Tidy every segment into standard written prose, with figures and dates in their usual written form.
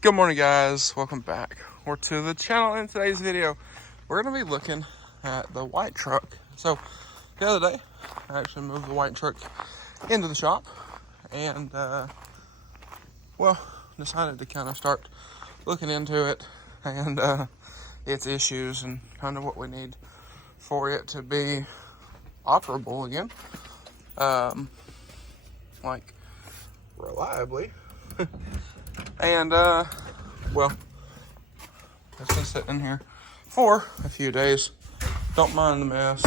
Good morning, guys. Welcome back to the channel. In today's video, we're going to be looking at the white truck. So the other day, I actually moved the white truck into the shop and decided to kind of start looking into it and its issues and kind of what we need for it to be operable again, like reliably. And it's been sitting in here for a few days. Don't mind the mess.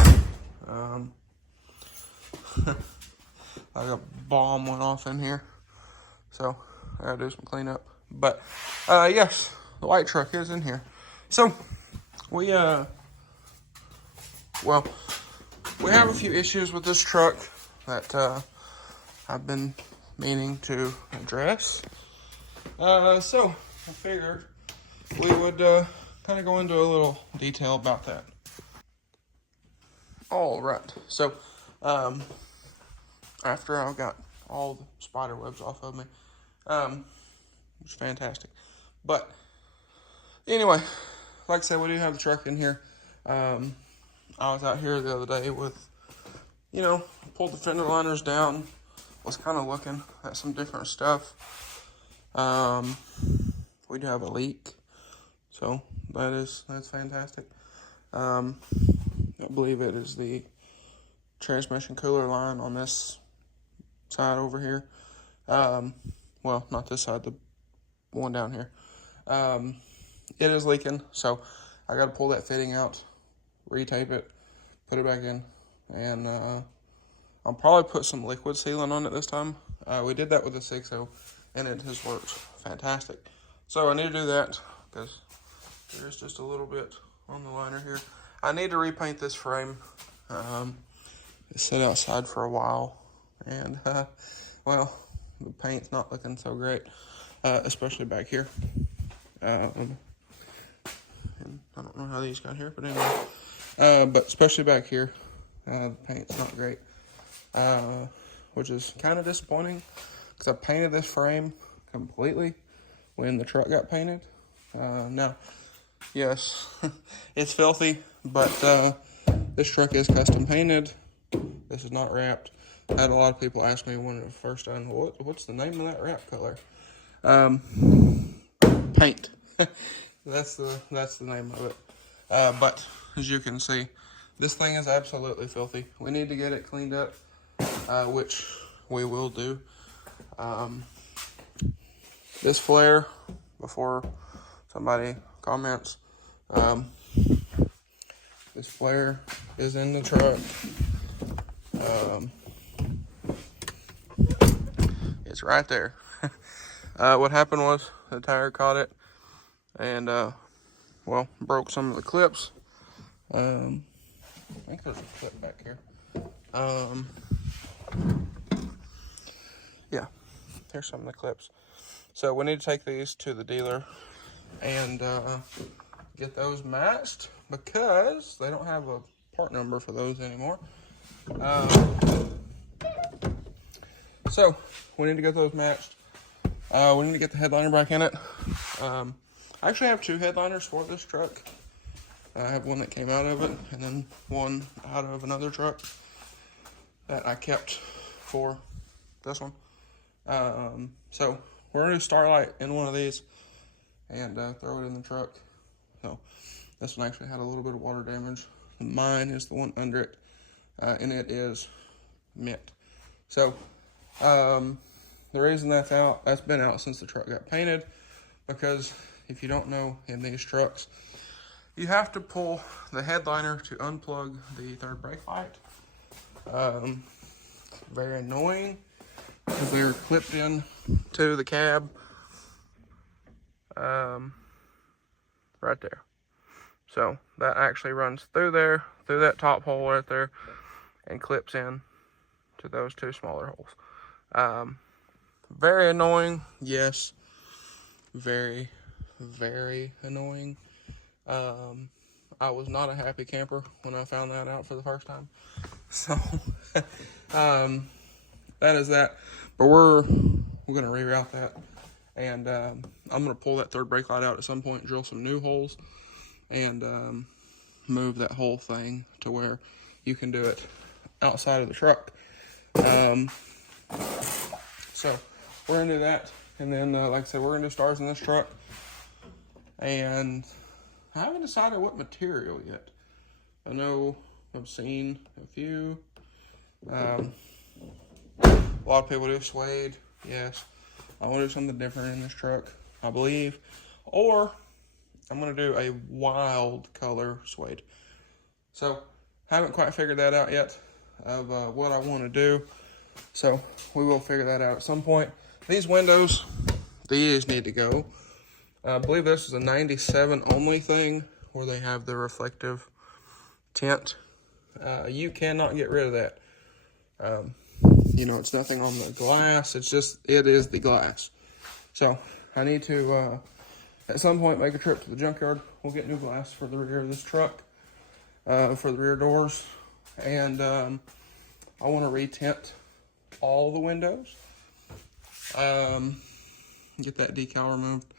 Like a bomb went off in here, so I gotta do some cleanup. But yes, the white truck is in here. So we have a few issues with this truck that I've been meaning to address. So I figured we would kind of go into a little detail about that. All right. So after I got all the spider webs off of me, it was fantastic. But anyway, like I said, we do have the truck in here. I was out here the other day with, pulled the fender liners down, was kind of looking at some different stuff. We do have a leak, so that's fantastic. I believe it is the transmission cooler line on this side over here. Well, not this side, the one down here. It is leaking, so I got to pull that fitting out, retape it, put it back in, and I'll probably put some liquid sealant on it this time. We did that with the 6.0, and it has worked fantastic. So I need to do that because there's just a little bit on the liner here. I need to repaint this frame. It's sat outside for a while, and the paint's not looking so great, especially back here. And I don't know how these got here, but anyway, but especially back here, the paint's not great, which is kind of disappointing because I painted this frame completely when the truck got painted. Now, yes, it's filthy, but this truck is custom painted. This is not wrapped. I had a lot of people ask me when it was first done, what's the name of that wrap color? Paint. That's the name of it. But as you can see, this thing is absolutely filthy. We need to get it cleaned up, which we will do. This flare, before somebody comments, this flare is in the truck. It's right there. What happened was the tire caught it and broke some of the clips. I think there's a clip back here. Yeah, here's some of the clips. So we need to take these to the dealer and get those matched because they don't have a part number for those anymore. So we need to get those matched. We need to get the headliner back in it. I actually have two headliners for this truck. I have one that came out of it and then one out of another truck that I kept for this one. So we're going to do Starlight in one of these and throw it in the truck. So this one actually had a little bit of water damage. Mine is the one under it, and it is mint. So the reason that's been out since the truck got painted, because if you don't know, in these trucks, you have to pull the headliner to unplug the third brake light. Very annoying because they're clipped in to the cab, right there. So that actually runs through there, through that top hole right there, and clips in to those two smaller holes. Very annoying, yes. Very, very annoying. I was not a happy camper when I found that out for the first time. So, that is that. But we're gonna reroute that And I'm going to pull that third brake light out at some point, drill some new holes, and move that whole thing to where you can do it outside of the truck. So we're going to do that. And then, like I said, we're going to do stars in this truck. And I haven't decided what material yet. I know I've seen a few. A lot of people do suede. Yes. I want to do something different in this truck, I believe. Or I'm going to do a wild color suede. So, haven't quite figured that out yet of what I want to do. So, we will figure that out at some point. These windows, these need to go. I believe this is a 97 only thing where they have the reflective tint. You cannot get rid of that. You know, it's nothing on the glass. It's just, it is the glass. So, I need to, at some point, make a trip to the junkyard. We'll get new glass for the rear of this truck, for the rear doors. And I want to re-tint all the windows. Get that decal removed.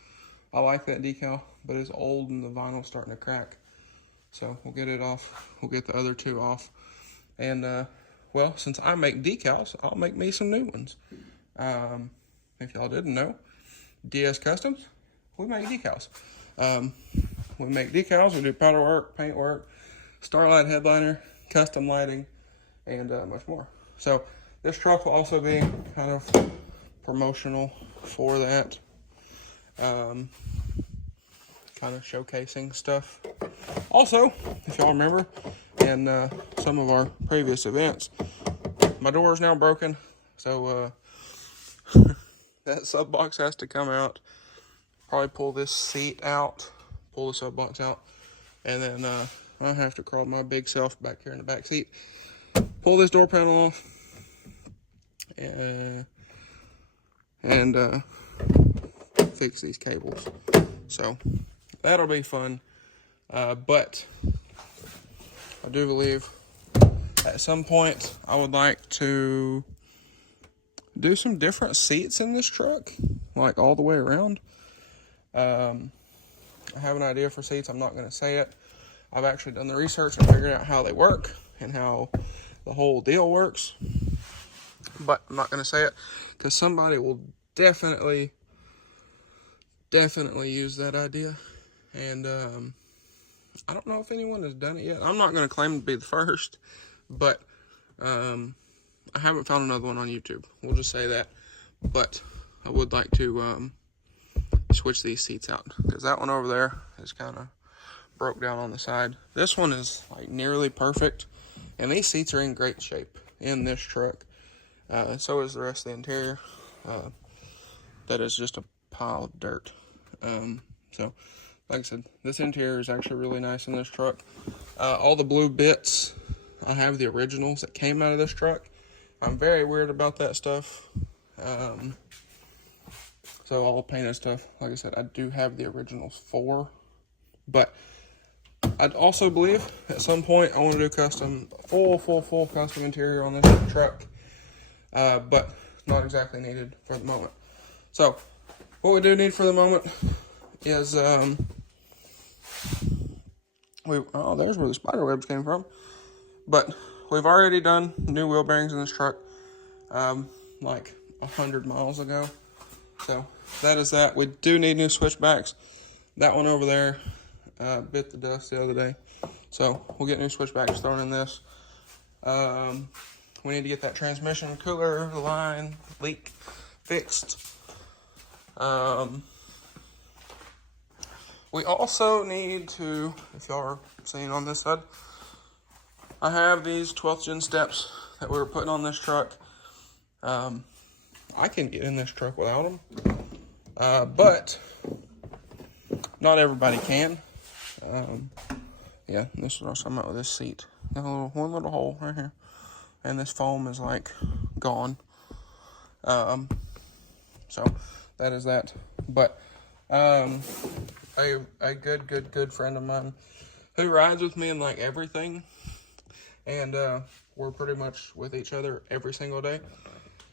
I like that decal, but it's old and the vinyl's starting to crack. So, we'll get it off. We'll get the other two off. And, well, since I make decals, I'll make me some new ones. If y'all didn't know, DS Customs, we make decals. We make decals, we do powder work, paint work, Starlight headliner, custom lighting, and much more. So this truck will also be kind of promotional for that. Kind of showcasing stuff. Also, if y'all remember, in some of our previous events, my door is now broken, so that sub box has to come out. Probably pull this seat out, pull the sub box out, and then I have to crawl my big self back here in the back seat, pull this door panel off, and fix these cables. So that'll be fun. But I do believe at some point I would like to do some different seats in this truck, like all the way around. I have an idea for seats. I'm not going to say it. I've actually done the research and figured out how they work and how the whole deal works. But I'm not going to say it because somebody will definitely use that idea. And I don't know if anyone has done it yet. I'm not going to claim to be the first, but I haven't found another one on YouTube. We'll just say that. But I would like to switch these seats out because that one over there is kind of broke down on the side. This one is like nearly perfect, and these seats are in great shape in this truck. So is the rest of the interior. That is just a pile of dirt. So, like I said, this interior is actually really nice in this truck. All the blue bits, I have the originals that came out of this truck. I'm very weird about that stuff. So all the painted stuff, like I said, I do have the originals for. But I'd also believe at some point I want to do custom, full custom interior on this truck. But not exactly needed for the moment. So what we do need for the moment is there's where the spider webs came from. But we've already done new wheel bearings in this truck like 100 miles ago. So that is that. We do need new switchbacks. That one over there bit the dust the other day. So we'll get new switchbacks thrown in this. We need to get that transmission cooler line leak fixed. We also need to, if y'all are seeing on this side, I have these 12th gen steps that we were putting on this truck. I can get in this truck without them, but not everybody can. Yeah, this is what I was talking about with this seat. Got one little hole right here, and this foam is like gone. So that is that. But a good friend of mine who rides with me in like everything, and we're pretty much with each other every single day,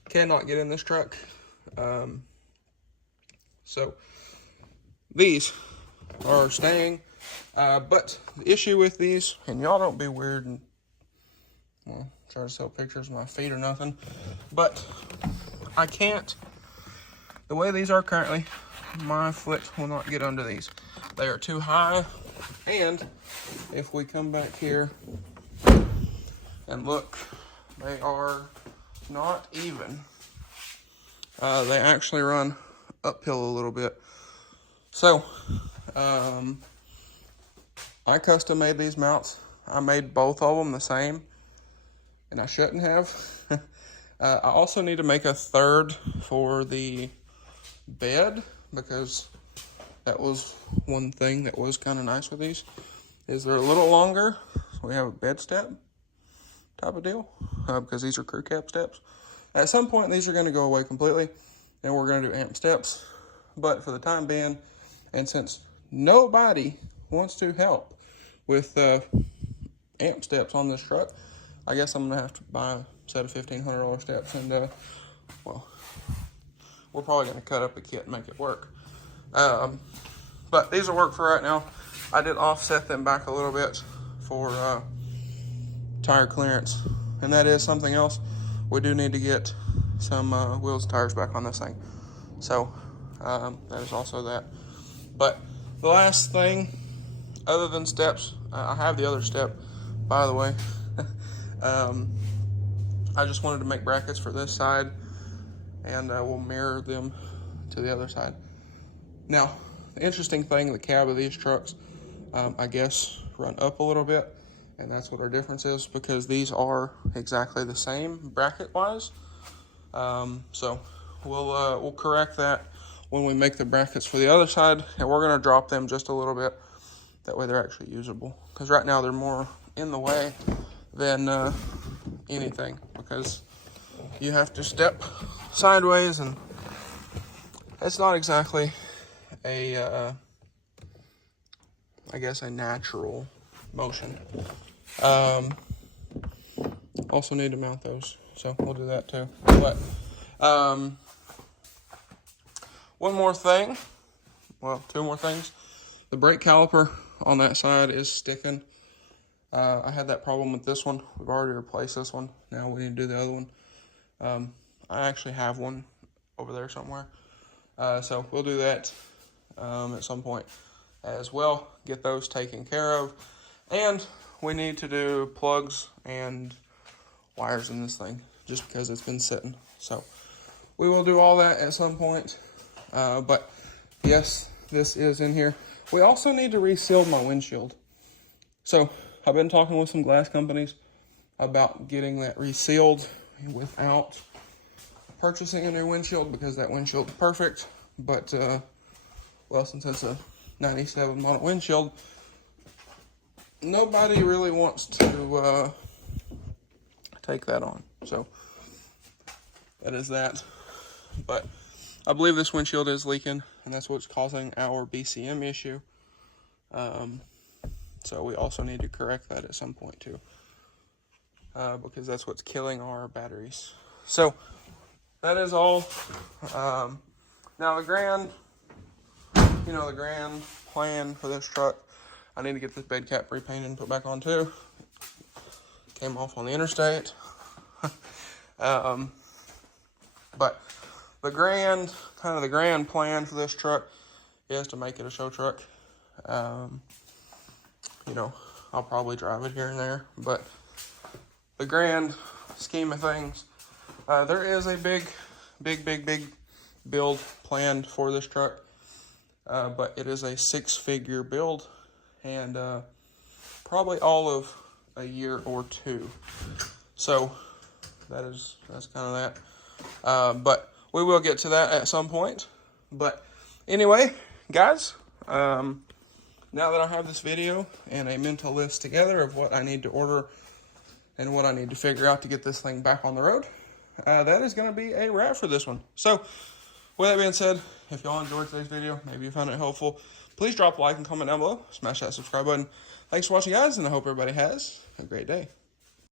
cannot get in this truck. So these are staying, but the issue with these, and y'all don't be weird and try to sell pictures of my feet or nothing, but I can't, the way these are currently, my foot will not get under these. They are too high, and if we come back here and look, they are not even. They actually run uphill a little bit. So, I custom made these mounts. I made both of them the same, and I shouldn't have. I also need to make a third for the bed, because that was one thing that was kind of nice with these, is they're a little longer. So we have a bed step type of deal, because these are crew cab steps. At some point, these are going to go away completely, and we're going to do amp steps. But for the time being, and since nobody wants to help with amp steps on this truck, I guess I'm going to have to buy a set of $1,500 steps, and well, we're probably going to cut up a kit and make it work. But these will work for right now. I did offset them back a little bit for tire clearance, and that is something else. We do need to get some wheels and tires back on this thing. So that is also that. But the last thing, other than steps, I have the other step, by the way. I just wanted to make brackets for this side, and we'll mirror them to the other side. Now, the interesting thing, the cab of these trucks, I guess, run up a little bit, and that's what our difference is, because these are exactly the same bracket-wise. So we'll correct that when we make the brackets for the other side, and we're going to drop them just a little bit. That way they're actually usable, because right now they're more in the way than anything, because you have to step sideways, and it's not exactly a I guess a natural motion. Also need to mount those, so we'll do that too. But one more thing, well, two more things. The brake caliper on that side is sticking. I had that problem with this one. We've already replaced this one. Now we need to do the other one. I actually have one over there somewhere. So we'll do that at some point as well. Get those taken care of. And we need to do plugs and wires in this thing, just because it's been sitting. So we will do all that at some point. But yes, this is in here. We also need to reseal my windshield. So I've been talking with some glass companies about getting that resealed without purchasing a new windshield, because that windshield is perfect. But, well, since it's a 97 model windshield, nobody really wants to take that on. So that is that. But I believe this windshield is leaking, and that's what's causing our BCM issue. So we also need to correct that at some point too, because that's what's killing our batteries. So that is all. Now the grand plan for this truck, I need to get this bed cap repainted and put back on too. Came off on the interstate. But the grand plan for this truck is to make it a show truck. I'll probably drive it here and there, but the grand scheme of things, there is a big build planned for this truck, but it is a 6-figure build, and probably all of a year or two. So that's kind of that. But we will get to that at some point. But anyway, guys, now that I have this video and a mental list together of what I need to order and what I need to figure out to get this thing back on the road, that is going to be a wrap for this one. So with that being said, if y'all enjoyed today's video, maybe you found it helpful, please drop a like and comment down below. Smash that subscribe button. Thanks for watching, guys, and I hope everybody has a great day.